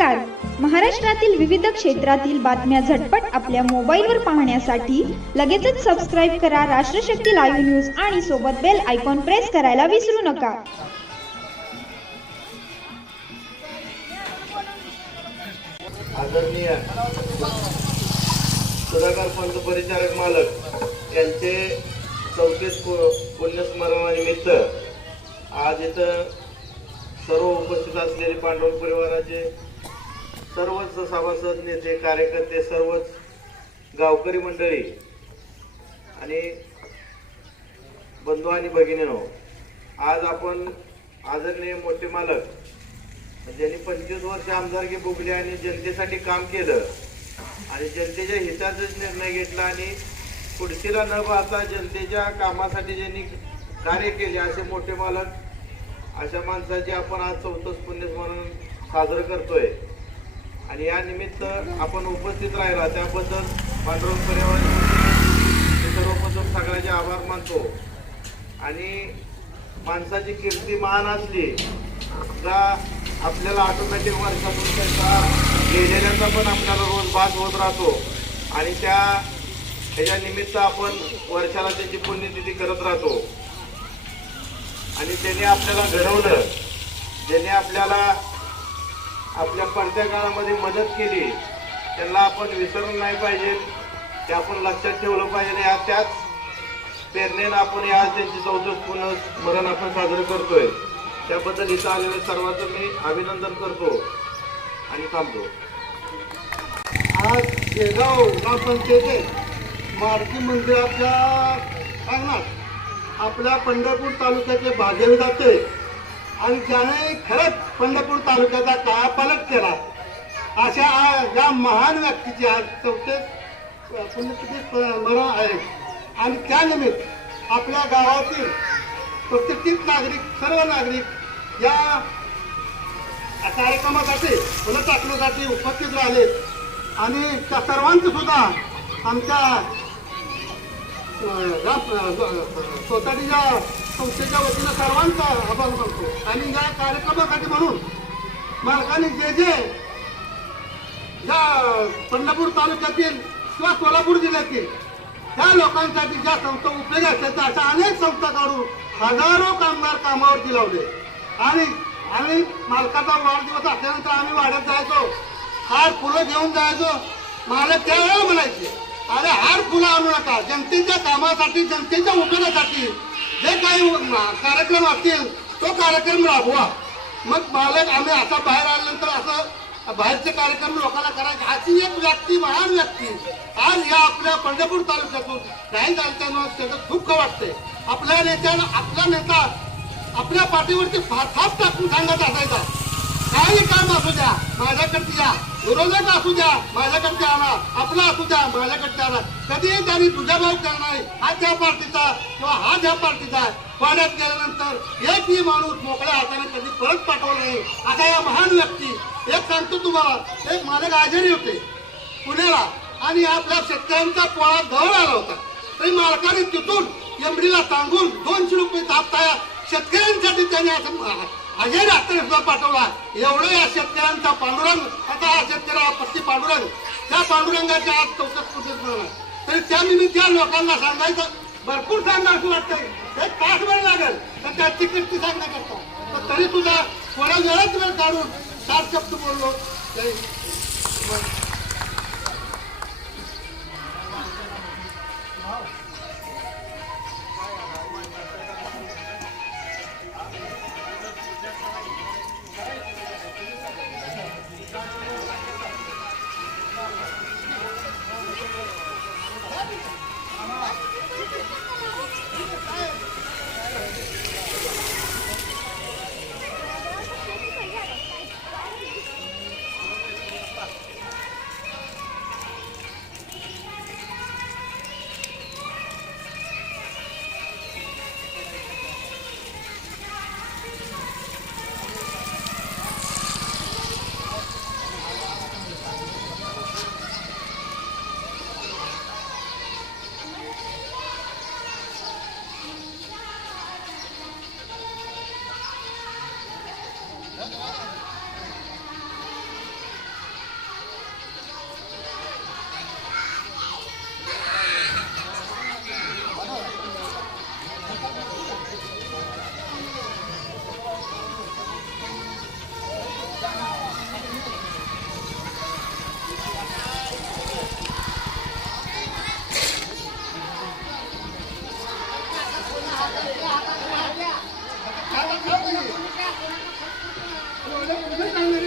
नमस्कार. महाराष्ट्रातील विविध क्षेत्रातील बातम्या झटपट आपल्या मोबाईलवर पाहण्यासाठी लगेचच सबस्क्राईब करा राष्ट्रशक्ती लाईव्ह न्यूज आणि सोबत बेल आयकॉन प्रेस करायला विसरू नका. आदरणीय सुधाकर पंत परिचारक मालक यांचे 34 पुण्यस्मरणानिमित्त आज इथं सर्व उपस्थित असलेले पांडव परिवाराचे सर्वच सभासद, नेते, कार्यकर्ते, सर्वच गावकरी मंडळी आणि बंधू आणि भगिनींनो, आज आपण आदरणीय मोठे मालक ज्यांनी 25 वर्ष आमदारकी भोगली आणि जनतेसाठी काम केलं आणि जनतेच्या हिताचाच निर्णय घेतला आणि पुढचीला न पाहता जनतेच्या कामासाठी ज्यांनी कार्य केले असे मोठे मालक, अशा माणसाचे आपण आज 34 पुण्यस्मरण साजरं करतोय. आणि या निमित्त आपण उपस्थित राहिला त्याबद्दल पांडुरंग परिवार सर्वप्रथम सगळ्याचे आभार मानतो. आणि माणसाची कीर्ती महान असली का आपल्याला ऑटोमॅटिक वर्षातून त्यांचा गेलेल्यांचा पण आपल्याला रोज भास होत राहतो आणि त्याच्या निमित्त आपण वर्षाला त्याची पुण्यतिथी करत राहतो. आणि त्याने आपल्याला घडवलं, ज्याने आपल्याला आपल्या पडत्या काळामध्ये मदत केली, त्यांना आपण विसरून नाही पाहिजे, ते आपण लक्षात ठेवलं पाहिजे. या त्याच प्रेरणेनं आपण आज त्यांची 34 पुण्यस्मरण आपण साजरं करतोय. त्याबद्दल इथं आलेल्या सर्वांचं मी अभिनंदन करतो आणि थांबतो. आज शेगाव ग्रामपंचायतीत मारुती मंदिराच्या अंगणात आपल्या पंढरपूर तालुक्याचे भाजप जाते आणि ज्याने खरंच पंढरपूर तालुक्याचा कायापालट केला अशा या महान व्यक्तीची आज 34 पुण्यतिथी स्मरण आहे. आणि त्यानिमित्त आपल्या गावातील प्रत्येक नागरिक, सर्व नागरिक या कार्यक्रमासाठी फलटाकण्यासाठी उपस्थित राहिले आणि त्या सर्वांचं सुद्धा आमच्या सोसायटीच्या संस्थेच्या वतीनं सर्वांचा आभार मानतो. आणि या कार्यक्रमासाठी म्हणून मालकाने जे या पंढरपूर तालुक्यातील किंवा सोलापूर जिल्ह्यातील त्या लोकांसाठी ज्या संस्था उपयोगी असतात अशा अनेक संस्था काढून हजारो कामगार कामावरती लावले. आणि मालकाचा वाढदिवस असल्यानंतर आम्ही वाड्यात जायचो, हार फुलं घेऊन जायचो. मला त्यावेळेला म्हणायचे, अरे हार फुलं आणू नका, जनतेच्या कामासाठी, जनतेच्या उपयोगासाठी जे काही कार्यक्रम असतील तो कार्यक्रम राबवा. मग मालक आम्ही असा बाहेर आल्यानंतर असं बाहेरचे कार्यक्रम लोकांना करायचे. अशी एक व्यक्ती, महान व्यक्ती आज या आपल्या पंढरपूर तालुक्यातून नाही चालताना त्याचं दुःख वाटते. आपल्या नेत्यानं, आपला नेता आपल्या पाठीवरती थाप टाकून सांगत असायचा, काही काम असू द्या माझ्याकडे या, विरोधक असू द्या माझ्याकडे आणा, आपला असू द्या माझ्याकडे आणा. कधीही त्यांनी तुझ्याभाव केला नाही, हा त्या पार्टीचा किंवा हा त्या पार्टीचा. पाण्यात गेल्यानंतर एकही माणूस मोकळ्या हाताने कधी परत पाठवला नाही. आता या महान व्यक्ती, एक सांगतो तुम्हाला, एक मालक आजारी होते पुण्याला आणि आपल्या शेतकऱ्यांचा पोळा जवळ आला होता. तरी मालकाने तिथून एमडीला सांगून 200 रुपये तापताया शेतकऱ्यांसाठी त्याने असं आजारी हाताने सुद्धा पाठवला. एवढं या शेतकऱ्यांचा पांडुरंग, आता हा शेतकरी हा पत्ती पांडुरंग, त्या पांडुरंगाच्या आज 34 पुण्यस्मरण. तरी त्यानिमित्त त्या लोकांना सांगायचं, भरपूर सांगा असं वाटतंय, एक तासभर लागेल तर त्या तिकीटची सांगण्याकरता, तर तरी सुद्धा थोड्या वेळाच वेळ काढून 7 शब्द बोललो. एवढं कुठे चांगले